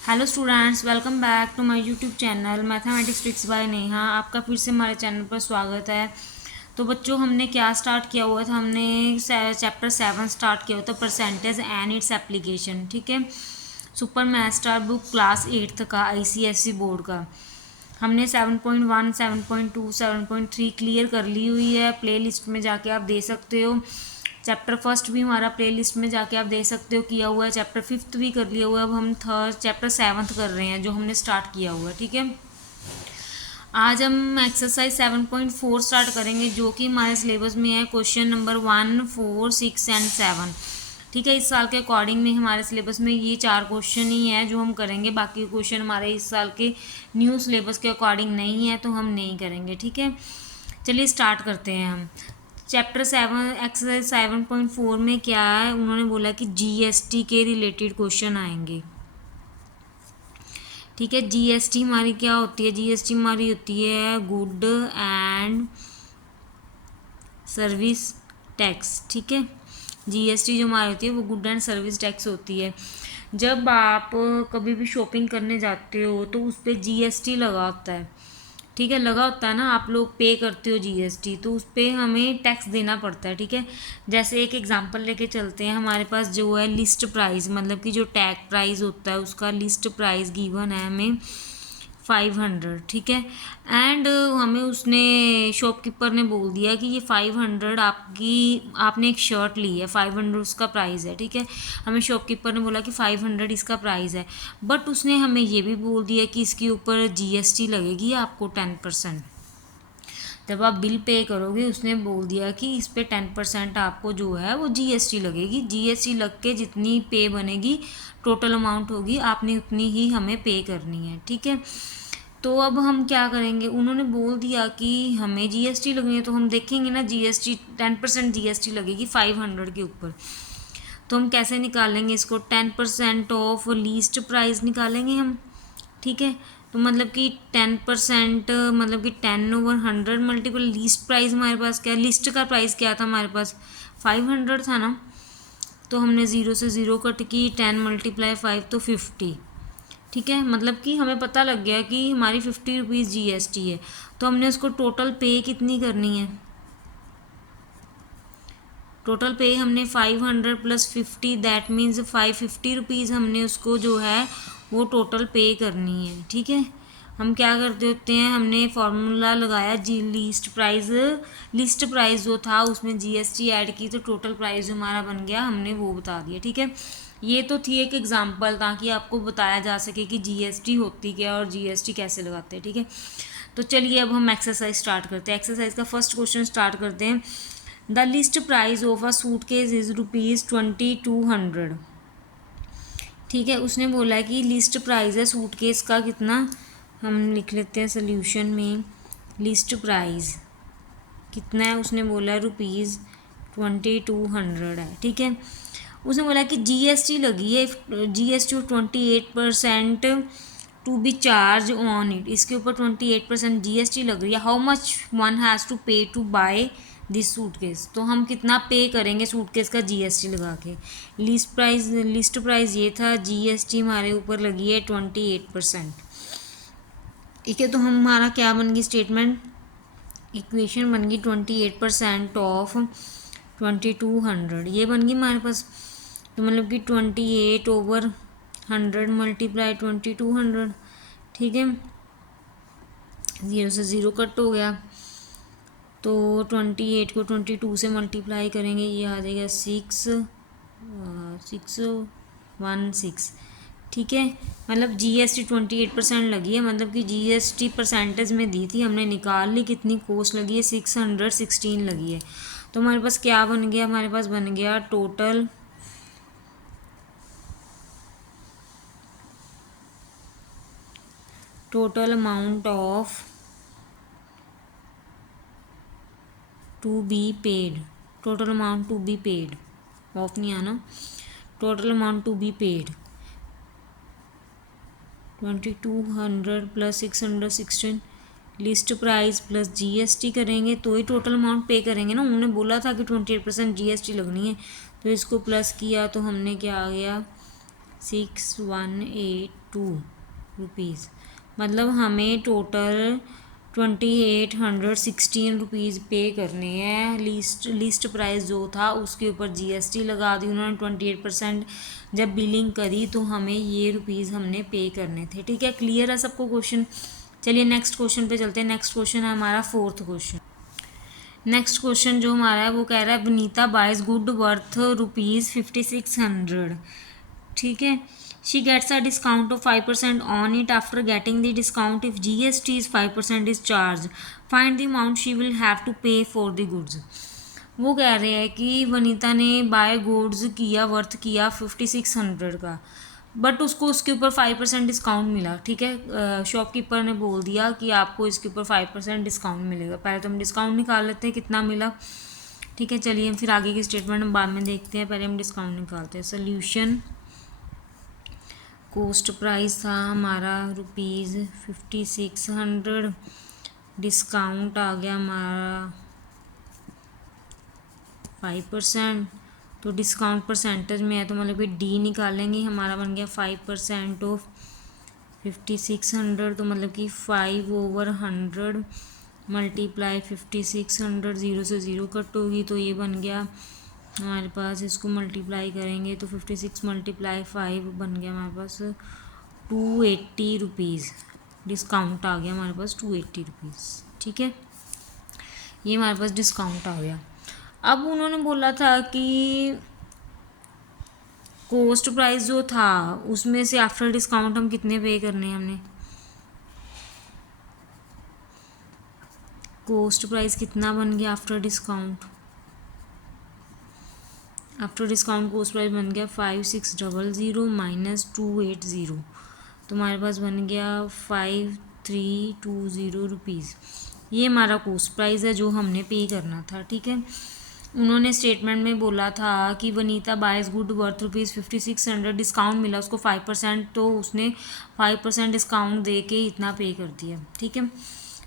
Hello students, welcome back to my YouTube channel mathematics tricks by Neha. आपका फिर से हमारे चैनल पर स्वागत है। तो बच्चों, हमने क्या स्टार्ट किया हुआ था? हमने चैप्टर 7 स्टार्ट किया हुआ था, परसेंटेज एंड इट्स एप्लीकेशन। ठीक है, super math star book class 8th का, ICSE बोर्ड का। हमने 7.1, 7.2, 7.3 क्लियर कर ली हुई है। प्ले लिस्ट में जाके आप दे सकते हो। चैप्टर फर्स्ट भी हमारा प्ले लिस्ट में जाके आप देख सकते हो किया हुआ है। चैप्टर फिफ्थ भी कर लिया हुआ है। अब हम थर्ड चैप्टर 7th कर रहे हैं जो हमने स्टार्ट किया हुआ है। ठीक है, आज हम एक्सरसाइज 7.4 स्टार्ट करेंगे जो कि हमारे सिलेबस में है। Question number 1, 4, 6 and 7। ठीक है, इस साल के अकॉर्डिंग में हमारे सिलेबस में ये 4 क्वेश्चन ही है जो हम करेंगे। बाकी क्वेश्चन हमारे इस साल के न्यू सिलेबस के अकॉर्डिंग नहीं है तो हम नहीं करेंगे। ठीक है, चलिए स्टार्ट करते हैं हम। चैप्टर 7 एक्सरसाइज 7.4 में क्या है, उन्होंने बोला कि GST के रिलेटेड क्वेश्चन आएंगे। ठीक है, GST हमारी क्या होती है? GST हमारी होती है गुड एंड सर्विस टैक्स। ठीक है, GST जो हमारी होती है वो गुड एंड सर्विस टैक्स होती है। जब आप कभी भी शॉपिंग करने जाते हो तो उस पर GST लगा होता है। ठीक है, लगा होता है ना, आप लोग पे करते हो GST, तो उस पर हमें टैक्स देना पड़ता है। ठीक है, जैसे एक एग्जांपल लेके चलते हैं। हमारे पास जो है लिस्ट प्राइस, मतलब कि जो टैग प्राइस होता है उसका लिस्ट प्राइस गिवन है हमें 500। ठीक है, एंड हमें उसने शॉपकीपर ने बोल दिया कि ये 500 आपने एक शर्ट ली है, 500 उसका प्राइस है। ठीक है, हमें शॉपकीपर ने बोला कि 500 इसका प्राइस है, बट उसने हमें ये भी बोल दिया कि इसके ऊपर GST लगेगी आपको 10%। जब आप बिल पे करोगे उसने बोल दिया कि इस पे 10% आपको जो है वो GST लगेगी। GST लग के जितनी पे बनेगी, टोटल अमाउंट होगी, आपने उतनी ही हमें पे करनी है। ठीक है, तो अब हम क्या करेंगे? उन्होंने बोल दिया कि हमें GST लगनी है तो हम देखेंगे ना, GST 10% GST लगेगी 500 के ऊपर। तो हम कैसे निकालेंगे इसको? 10% ऑफ लीस्ट प्राइस निकालेंगे हम। ठीक है, तो मतलब कि 10%, मतलब कि 10/100 मल्टीपल लीस्ट प्राइस। हमारे पास क्या, लिस्ट का प्राइस क्या था हमारे पास? 500 था ना। तो हमने 0 से 0 कट की, 10 × 5 तो 50। ठीक है, मतलब कि हमें पता लग गया कि हमारी 50 रुपीज़ GST है। तो हमने उसको टोटल पे कितनी करनी है? टोटल पे हमने 500 + 50, दैट मीन्स 550 रुपीज़ हमने उसको जो है वो टोटल पे करनी है। ठीक है, हम क्या करते होते हैं, हमने फार्मूला लगाया जी लिस्ट प्राइस जो था उसमें GST ऐड की, तो टोटल प्राइस जो हमारा बन गया हमने वो बता दिया। ठीक है, ये तो थी एक एग्जांपल ताकि आपको बताया जा सके कि GST होती क्या और GST कैसे लगाते हैं। ठीक है, तो चलिए अब हम एक्सरसाइज स्टार्ट करते हैं। एक्सरसाइज का फर्स्ट क्वेश्चन स्टार्ट करते हैं। The list price of a suitcase is ₹2200। ठीक है, उसने बोला कि लिस्ट प्राइस है सूटकेस का कितना। हम लिख लेते हैं सोल्यूशन में, लिस्ट प्राइस कितना है? उसने बोला ₹2200 है। ठीक है, उसने बोला कि GST लगी है, GST of 28% to be charge on it. इसके ऊपर 28% GST लग रही है। How much one has to pay to buy this suitcase. तो हम कितना पे करेंगे सूटकेस का GST लगा के? लिस्ट प्राइस ये था, GST हमारे ऊपर लगी है 28%। ठीक है, तो हमारा क्या बन गई स्टेटमेंट, इक्वेशन बन गई 28% ऑफ 2200, ये बन गई हमारे पास। तो मतलब कि 28/100 मल्टीप्लाई 2200। ठीक है, 0 से 0 कट हो गया, तो 28 को 22 से मल्टीप्लाई करेंगे, ये आ जाएगा 616। ठीक है, मतलब GST 28% लगी है, मतलब कि GST परसेंटेज में दी थी, हमने निकाल ली कितनी कॉस्ट लगी है, 616 लगी है। तो हमारे पास क्या बन गया? हमारे पास बन गया total amount of to be paid. Total amount to be paid, of नहीं आना, total amount to be paid 2200 + 616 list price plus GST करेंगे तो ही टोटल अमाउंट पे करेंगे ना। उन्होंने बोला था कि 28% GST लगनी है, तो इसको प्लस किया तो हमने क्या आ गया 618 रुपीज़, मतलब हमें टोटल 2816 रुपीज़ पे करने हैं। लिस्ट प्राइस जो था उसके ऊपर जीएसटी लगा दी उन्होंने 28%। जब बिलिंग करी तो हमें ये रुपीज़ हमने पे करने थे। ठीक है, क्लियर है सबको क्वेश्चन। चलिए नेक्स्ट क्वेश्चन पे चलते हैं। नेक्स्ट क्वेश्चन है हमारा फोर्थ क्वेश्चन। नेक्स्ट क्वेश्चन जो हमारा है वो कह रहा है वनीता बाइज गुड वर्थ ₹5600। ठीक है, she gets a discount of 5% on it after getting the discount if GST is 5% is charge, find the amount she will have to pay for the goods. वो कह रहे हैं कि वनीता ने बाय गुड्स किया, worth किया 5600 का, बट उसको उसके ऊपर 5% डिस्काउंट मिला। ठीक है, शॉपकीपर ने बोल दिया कि आपको इसके ऊपर 5% डिस्काउंट मिलेगा। पहले तो हम डिस्काउंट निकाल लेते हैं कितना मिला। ठीक है, चलिए हम फिर आगे की स्टेटमेंट हम बाद में देखते हैं, पहले हम डिस्काउंट निकालते हैं। सोल्यूशन, कोस्ट प्राइस था हमारा ₹5600, डिस्काउंट आ गया हमारा 5%। तो डिस्काउंट परसेंटेज में है तो मतलब कि डी निकालेंगे, हमारा बन गया 5% ऑफ 5600, तो मतलब कि 5/100 मल्टीप्लाई 5600, 0 से 0 कट होगी तो ये बन गया हमारे पास। इसको मल्टीप्लाई करेंगे तो 56 × 5 बन गया हमारे पास 280 रुपीज़। डिस्काउंट आ गया हमारे पास 280 रुपीज़। ठीक है, ये हमारे पास डिस्काउंट आ गया। अब उन्होंने बोला था कि कोस्ट प्राइस जो था उसमें से आफ्टर डिस्काउंट हम कितने पे करने हैं। हमने कोस्ट प्राइस कितना बन गया after discount, after discount coast price बन गया 5600 माइनस 280, तो हमारे पास बन गया 5320 रुपीज़। ये हमारा कोस्ट प्राइस है जो हमने पे करना था। ठीक है, उन्होंने स्टेटमेंट में बोला था कि Vanita buys good worth ₹5600, discount मिला उसको 5%, तो उसने 5% डिस्काउंट दे के इतना पे कर दिया। ठीक है,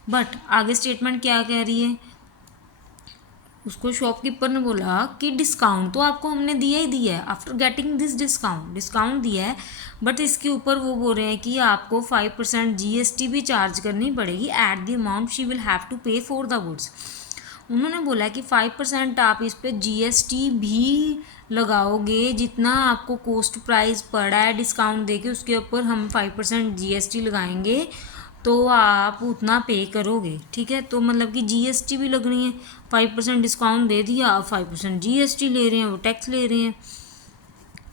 बट आगे स्टेटमेंट क्या कह रही है, उसको शॉपकीपर ने बोला कि डिस्काउंट तो आपको हमने दिया ही दिया है, आफ्टर गेटिंग दिस डिस्काउंट दिया है, बट इसके ऊपर वो बोल रहे हैं कि आपको 5% जीएसटी भी चार्ज करनी पड़ेगी at the amount she will have to pay for the goods. उन्होंने बोला कि 5% आप इस पर जीएसटी भी लगाओगे, जितना आपको कोस्ट प्राइस पड़ा है डिस्काउंट देके उसके ऊपर हम 5% जीएसटी लगाएंगे तो आप उतना पे करोगे। ठीक है, तो मतलब कि जीएसटी भी लगनी है। 5% डिस्काउंट दे दिया, अब 5% जीएसटी ले रहे हैं, वो टैक्स ले रहे हैं,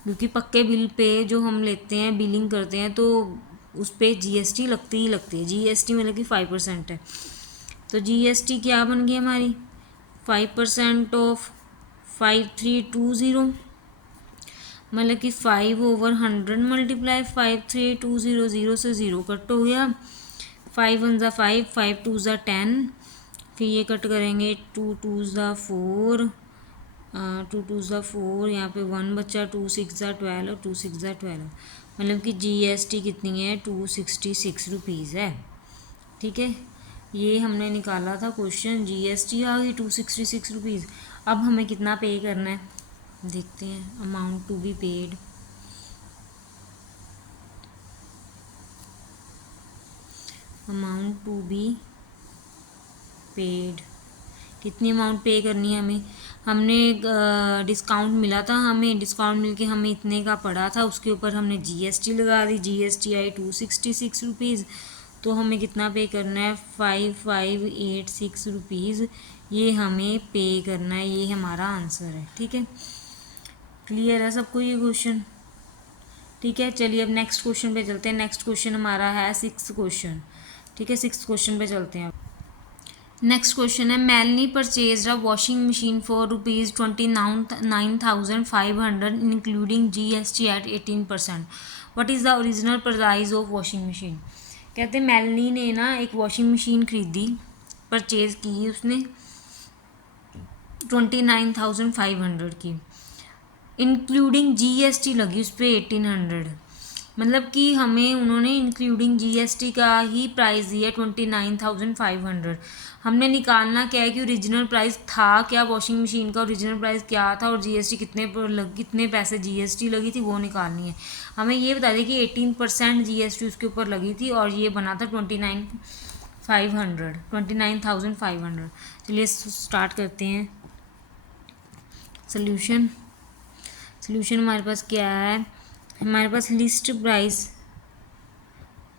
क्योंकि पक्के बिल पे जो हम लेते हैं, बिलिंग करते हैं, तो उस पर जीएसटी लगती ही लगती है। जीएसटी मतलब कि 5% है, तो जीएसटी क्या बन गई हमारी 5% ऑफ 5320, मतलब कि 5/100 मल्टीप्लाई 5320, 0 से 0 कट हो गया, 5 1 ज़ा 5, 5 2 ज़ा 10, फिर ये कट करेंगे 2 2 ज़ा 4, 2 2 ज़ा 4, यहाँ पे 1 बचा, 2 6 ज़ा 12 और 2 6 ज़ा 12, मतलब कि जीएसटी कितनी है 266 रुपीज़ है। ठीक है, ये हमने निकाला था क्वेश्चन, जीएसटी आ गई 266 रुपीज़। अब हमें कितना पे करना है देखते हैं। Amount to be paid, amount to be paid, कितनी अमाउंट पे करनी है हमें। हमने डिस्काउंट मिला था, हमें डिस्काउंट मिल के हमें इतने का पड़ा था, उसके ऊपर हमने जीएसटी लगा दी, जीएसटी आई 266 रुपीज़, तो हमें कितना पे करना है 5586 रुपीज़, ये हमें पे करना है, ये हमारा आंसर है। ठीक है, क्लियर है सबको ये क्वेश्चन। ठीक है, चलिए अब नेक्स्ट क्वेश्चन पे चलते हैं। नेक्स्ट क्वेश्चन हमारा है 6th क्वेश्चन। ठीक है, 6th क्वेश्चन पे चलते हैं। नेक्स्ट क्वेश्चन है Melanie purchase a washing machine for ₹9,500 including GST at 18%। What is the original price of washing machine. कहते हैं मेलनी ने ना एक वॉशिंग मशीन खरीदी, परचेज की उसने 29,500 की, इंक्लूडिंग जीएसटी लगी उस पर 1800। मतलब कि हमें उन्होंने इंक्लूडिंग जीएसटी का ही प्राइस दिया 29,500। हमने निकालना क्या है कि ओरिजिनल प्राइस था क्या, वॉशिंग मशीन का ओरिजिनल प्राइस क्या था और जीएसटी कितने पैसे जीएसटी लगी थी वो निकालनी है। हमें ये बता दें कि 18% जीएसटी उसके ऊपर लगी थी और ये बना था 29,500। चलिए स्टार्ट करते हैं। सोल्यूशन हमारे पास क्या है, हमारे पास लिस्ट प्राइस,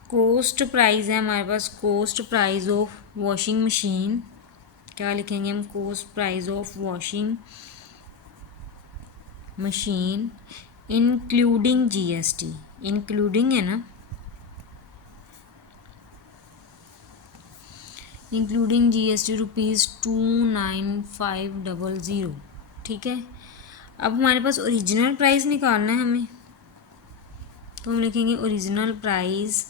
कोस्ट प्राइस है हमारे पास, cost price of washing machine. क्या लिखेंगे हम, cost price of washing machine including GST, including है ना, इंक्लूडिंग जीएसटी ₹29,500। ठीक है, अब हमारे पास ओरिजिनल प्राइस निकालना है हमें, तो हम लिखेंगे ओरिजिनल प्राइस,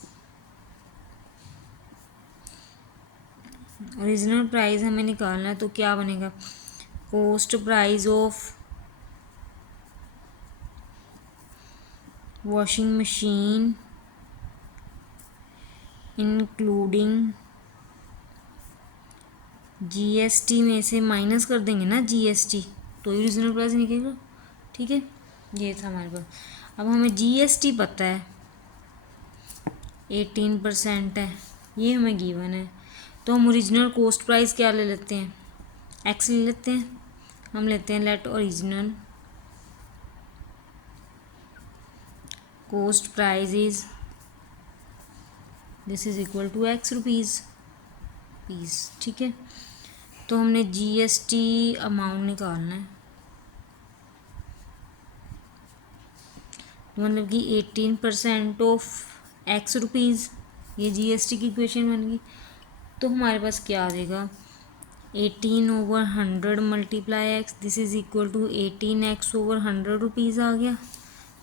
ओरिजिनल प्राइस हमें निकालना है तो क्या बनेगा, coast price of washing machine including GST में से माइनस कर देंगे ना जीएसटी, तो ओरिजिनल प्राइस निकलेगा। ठीक है, ये था हमारे पास। अब हमें जीएसटी पता है 18% है, ये हमें गिवन है, तो हम ओरिजिनल कोस्ट प्राइस क्या ले लेते हैं, एक्स ले लेते हैं। हम लेते हैं let original cost price is this is equal to x rupees piece. ठीक है, तो हमने जीएसटी अमाउंट निकालना है, मतलब कि 18% ऑफ एक्स रुपीज़, ये जीएसटी की इक्वेशन बन गई। तो हमारे पास क्या आ जाएगा, 18/100 multiply x, this is equal to 18x/100 rupees आ गया।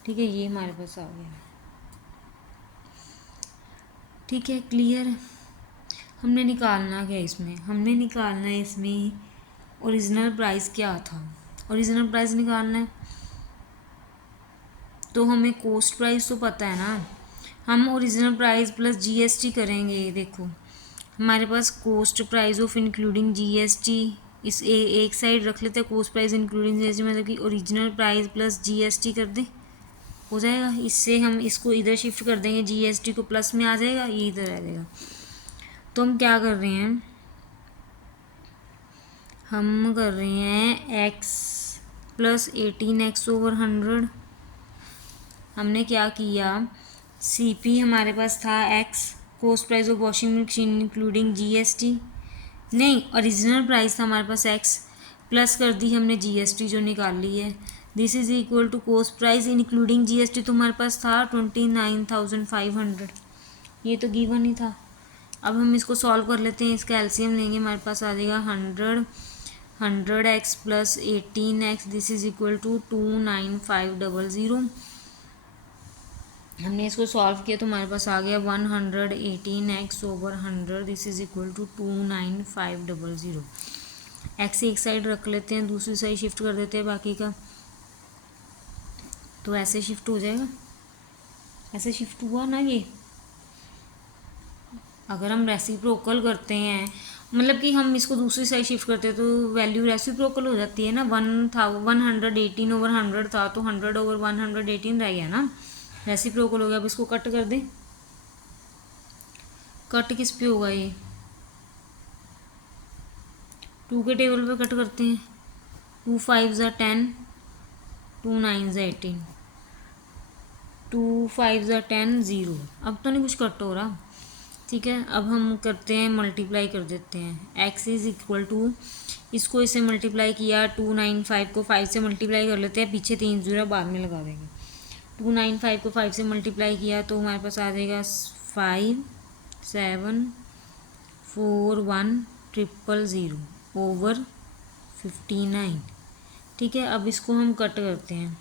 ठीक है, ये हमारे पास आ गया। ठीक है, क्लियर है। हमने निकालना क्या है इसमें, हमने निकालना है इसमें ओरिजिनल प्राइस क्या था, ओरिजिनल प्राइस निकालना है। तो हमें कोस्ट प्राइस तो पता है ना, हम ओरिजिनल प्राइस प्लस जीएसटी करेंगे। देखो हमारे पास cost price of including GST, इस एक साइड रख लेते हैं, कोस्ट प्राइस इंक्लूडिंग जीएसटी मतलब कि ओरिजिनल प्राइस प्लस जीएसटी कर दें, हो जाएगा। इससे हम इसको इधर शिफ्ट कर देंगे, जीएसटी को प्लस में आ जाएगा, ये इधर आ जाएगा। तो हम क्या कर रहे हैं, हम कर रहे हैं एक्स प्लस 18x/100। हमने क्या किया, सीपी हमारे पास था x, coast price of washing machine including GST, नहीं ओरिजिनल प्राइस था हमारे पास एक्स, प्लस कर दी हमने जीएसटी जो निकाल ली है, this is equal to cost price including GST, तो हमारे पास था 29,500, ये तो गिवन ही था। अब हम इसको सॉल्व कर लेते हैं, इसका एलसीएम लेंगे, हमारे पास आ जाएगा 100x plus 18x, this is equal to 29,500। हमने इसको सॉल्व किया तो हमारे पास आ गया 118x/100, this is equal to 29,500। X एक साइड रख लेते हैं, दूसरी साइड शिफ्ट कर देते हैं बाकी का, तो ऐसे शिफ्ट हो जाएगा, ऐसे शिफ्ट हुआ ना ये। अगर हम रेसिप्रोकल करते हैं, मतलब कि हम इसको दूसरी साइड शिफ्ट करते हैं तो वैल्यू रेसिप्रोकल हो जाती है ना, 118/100 था तो 100/118 रह गया ना, रेसिप्रोकल हो गया। अब इसको कट कर दें, कट किस पे होगा, ये 2 के टेबल पे कट करते हैं, 2 5 ज़ा 10, 2 9 ज़ा 18, 2 5 ज़ा 10 0। अब तो नहीं कुछ कट हो रहा। ठीक है, अब हम करते हैं मल्टीप्लाई कर देते हैं, एक्स इज इक्वल टू, इसको इससे मल्टीप्लाई किया, 295 को 5 से मल्टीप्लाई कर लेते हैं, पीछे 3 0 बाद में लगा देंगे। 295 को 5 से मल्टीप्लाई किया तो हमारे पास आ जाएगा 5741,000 ओवर 59। ठीक है, अब इसको हम कट करते हैं,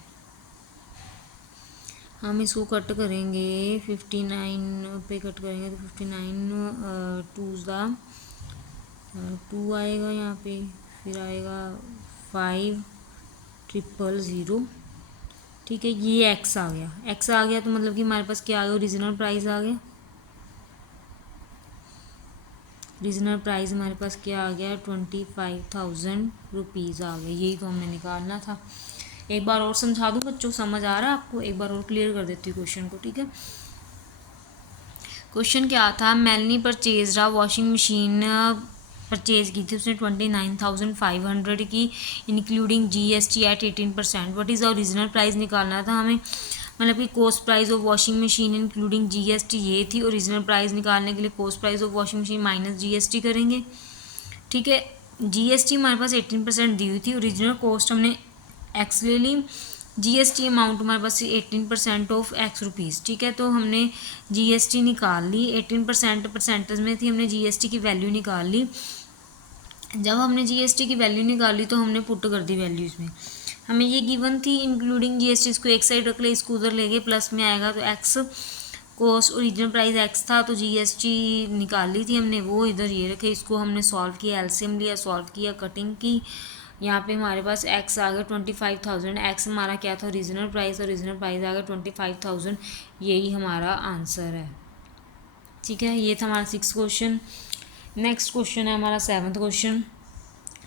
हम इसको कट करेंगे 59 पे कट करेंगे तो 59 2 आएगा यहाँ पे, फिर आएगा 5000, ठीक है, ये एक्स आ गया, एक्स आ गया तो मतलब कि हमारे पास क्या आ गया, ओरिजिनल प्राइस आ गया। ओरिजिनल प्राइस हमारे पास क्या आ गया, 25,000 रुपीज़ आ गए। यही तो हमने निकालना था। एक बार और समझा दूँ बच्चों, समझ आ रहा है आपको? एक बार और क्लियर कर देती हूँ क्वेश्चन को, ठीक है। क्वेश्चन क्या था, मेलनी परचेज रहा वॉशिंग मशीन परचेज की थी उसने 29,500 की, including GST at 18%। What is the original price निकालना था हमें, मतलब कि cost price of washing machine including GST ये थी। ओरिजिनल प्राइस निकालने के लिए cost price of washing machine minus GST करेंगे, ठीक है। GST हमारे पास 18% दी हुई थी, ओरिजिनल कॉस्ट हमने एक्स ले ली, GST अमाउंट हमारे पास 18% ऑफ एक्स रुपीज़, ठीक है। तो हमने GST निकाल ली, 18% परसेंटेज में थी, हमने GST की वैल्यू निकाल ली। जब हमने GST की वैल्यू निकाली तो हमने पुट कर दी वैल्यू इसमें। हमें ये गिवन थी इंक्लूडिंग GST, इसको एक साइड रख ले, इसको उधर ले गए, प्लस में आएगा तो x cost original price x था तो GST निकाल ली थी हमने, वो इधर ये रखे। इसको हमने सॉल्व किया, एलसीएम लिया, सॉल्व किया, कटिंग की। यहाँ पे हमारे पास एक्स आ गया 25,000। एक्स हमारा क्या था, ओरिजिनल प्राइस, ओरिजिनल प्राइस आ गया 25,000। यही हमारा आंसर है, ठीक है। ये था हमारा 6th क्वेश्चन। नेक्स्ट क्वेश्चन है हमारा 7th क्वेश्चन।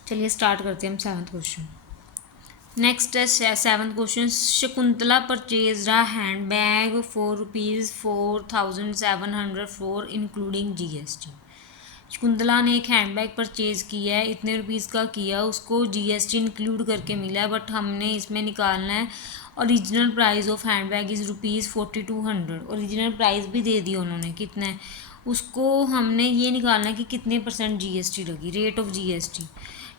चलिए स्टार्ट करते हैं हम 7th क्वेश्चन। नेक्स्ट है 7th question. Shakuntala purchase a hand bag for ₹4,704 including GST। Shakuntala ने एक हैंड बैग परचेज किया है, इतने रुपीज़ का किया, उसको GST इंक्लूड करके मिला है, बट हमने इसमें निकालना है original price of hand bag is ₹4200। Original price भी दे दिया उन्होंने, कितना है उसको हमने ये निकालना है कि कितने % GST लगी, रेट ऑफ GST,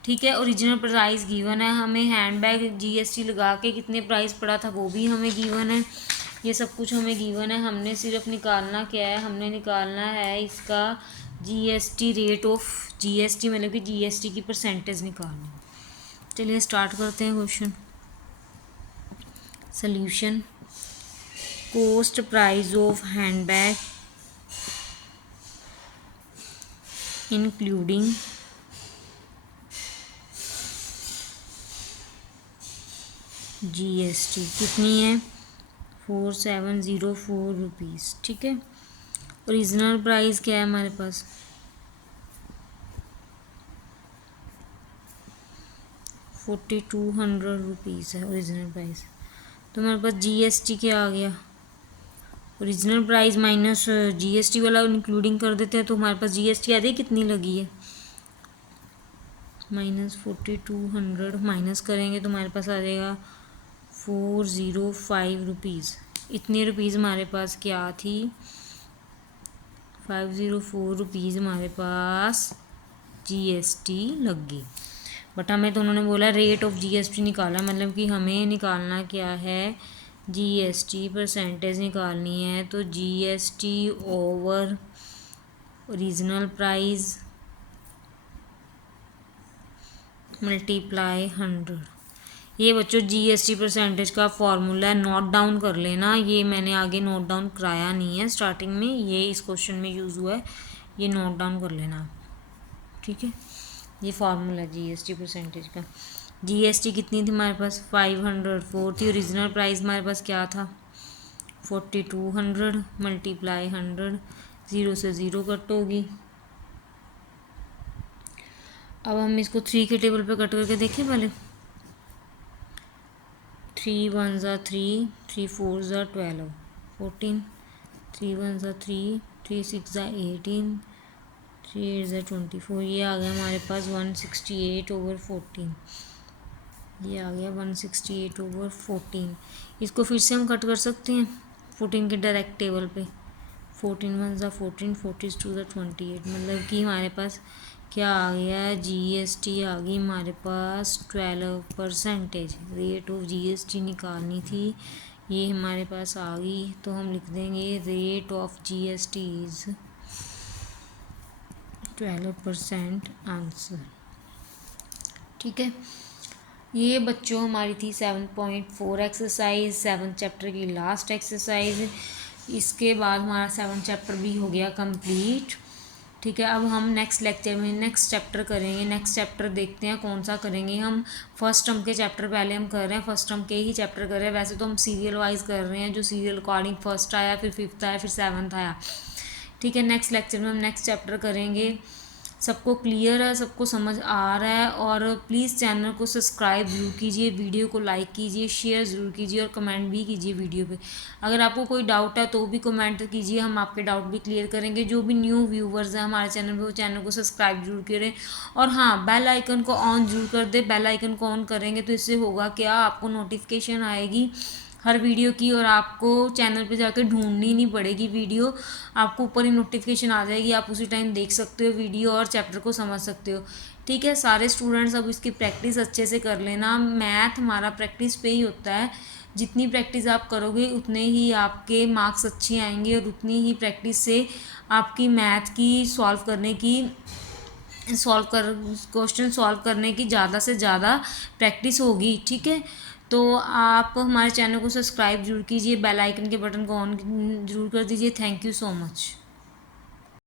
ठीक है। ओरिजिनल प्राइस गिवन है, हमें हैंड बैग GST लगा के कितने प्राइस पड़ा था वो भी हमें गिवन है। ये सब कुछ हमें गिवन है, हमने सिर्फ निकालना क्या है, हमने निकालना है इसका GST, रेट ऑफ GST, मतलब कि GST की परसेंटेज निकालनी। चलिए स्टार्ट करते हैं question. Solution, cost price of hand bag including GST कितनी है, 4704 रुपीज़, ठीक है। ओरिजिनल प्राइस क्या है हमारे पास, 4200 रुपीज़ है ओरिजिनल प्राइस। तो हमारे पास GST क्या आ गया, ओरिजिनल प्राइस माइनस GST वाला इंक्लूडिंग कर देते हैं तो हमारे पास GST आधी कितनी लगी है, -4200 माइनस करेंगे तो हमारे पास आ जाएगा 405 रुपीज़। इतने रुपीज़ हमारे पास क्या थी, 504 रुपीज़ हमारे पास GST लग गई। बट हमें तो उन्होंने बोला रेट ऑफ GST निकाला, मतलब कि हमें निकालना क्या है, GST परसेंटेज निकालनी है। तो GST over original price multiply 100। ये बच्चों GST परसेंटेज का फॉर्मूला है, नोट डाउन कर लेना। ये मैंने आगे नोट डाउन कराया नहीं है, स्टार्टिंग में ये इस क्वेश्चन में यूज़ हुआ है, ये नोट डाउन कर लेना, ठीक है। ये फार्मूला GST परसेंटेज का। GST कितनी थी हमारे पास, 504 थी। ओरिजिनल प्राइस हमारे पास क्या था, 4200 मल्टीप्लाई 100, 0 से 0 कट होगी। अब हम इसको 3 के टेबल पे कट करके देखें पहले। 3 1 ज़ा 3, 3 4 ज़ा 12, 14, 3 1 ज़ा 3, 3 6 ज़ा 18, 3 8 ज़ा 24। ये आ गया हमारे पास 168/14। ये आ गया 168/14। इसको फिर से हम कट कर सकते हैं 14 के डायरेक्ट टेबल पे। 14 1 ज़ा 14, 14 2 ज़ा 28, मतलब कि हमारे पास क्या आ गया, GST आ गई हमारे पास 12%। रेट ऑफ GST निकालनी थी, ये हमारे पास आ गई। तो हम लिख देंगे rate of GST is 12% answer, ठीक है। ये बच्चों हमारी थी 7.4 एक्सरसाइज, 7th चैप्टर की लास्ट एक्सरसाइज। इसके बाद हमारा 7th चैप्टर भी हो गया कंप्लीट। ठीक है, अब हम नेक्स्ट लेक्चर में नेक्स्ट चैप्टर करेंगे। नेक्स्ट चैप्टर देखते हैं कौन सा करेंगे हम। फर्स्ट टर्म के चैप्टर पहले हम कर रहे हैं, फर्स्ट टर्म के ही चैप्टर कर रहे हैं। वैसे तो हम सीरियल वाइज कर रहे हैं, जो सीरियल अकॉर्डिंग फर्स्ट आया, फिर फिफ्थ आया, फिर सेवन्थ आया। ठीक है, नेक्स्ट लेक्चर में हम नेक्स्ट चैप्टर करेंगे। सबको क्लियर है, सबको समझ आ रहा है? और प्लीज़ चैनल को सब्सक्राइब ज़रूर कीजिए, वीडियो को लाइक कीजिए, शेयर ज़रूर कीजिए और कमेंट भी कीजिए वीडियो पे। अगर आपको कोई डाउट है तो भी कमेंट कीजिए, हम आपके डाउट भी क्लियर करेंगे। जो भी न्यू व्यूवर्स हैं हमारे चैनल पे, वो चैनल को सब्सक्राइब जरूर करें। और हाँ, बेल आइकन को ऑन जरूर कर दे। बेल आइकन को ऑन करेंगे तो इससे होगा क्या, आपको नोटिफिकेशन आएगी हर वीडियो की, और आपको चैनल पे जाकर ढूंढनी नहीं पड़ेगी वीडियो, आपको ऊपर ही नोटिफिकेशन आ जाएगी। आप उसी टाइम देख सकते हो वीडियो और चैप्टर को समझ सकते हो। ठीक है, सारे स्टूडेंट्स अब इसकी प्रैक्टिस अच्छे से कर लेना। मैथ हमारा प्रैक्टिस पे ही होता है। जितनी प्रैक्टिस आप करोगे उतने ही आपके मार्क्स अच्छे आएंगे, और उतनी ही प्रैक्टिस से आपकी मैथ की क्वेश्चन सॉल्व करने की ज़्यादा से ज़्यादा प्रैक्टिस होगी। ठीक है, तो आप हमारे चैनल को सब्सक्राइब जरूर कीजिए, बेल आइकन के बटन को ऑन जरूर कर दीजिए। Thank you so much.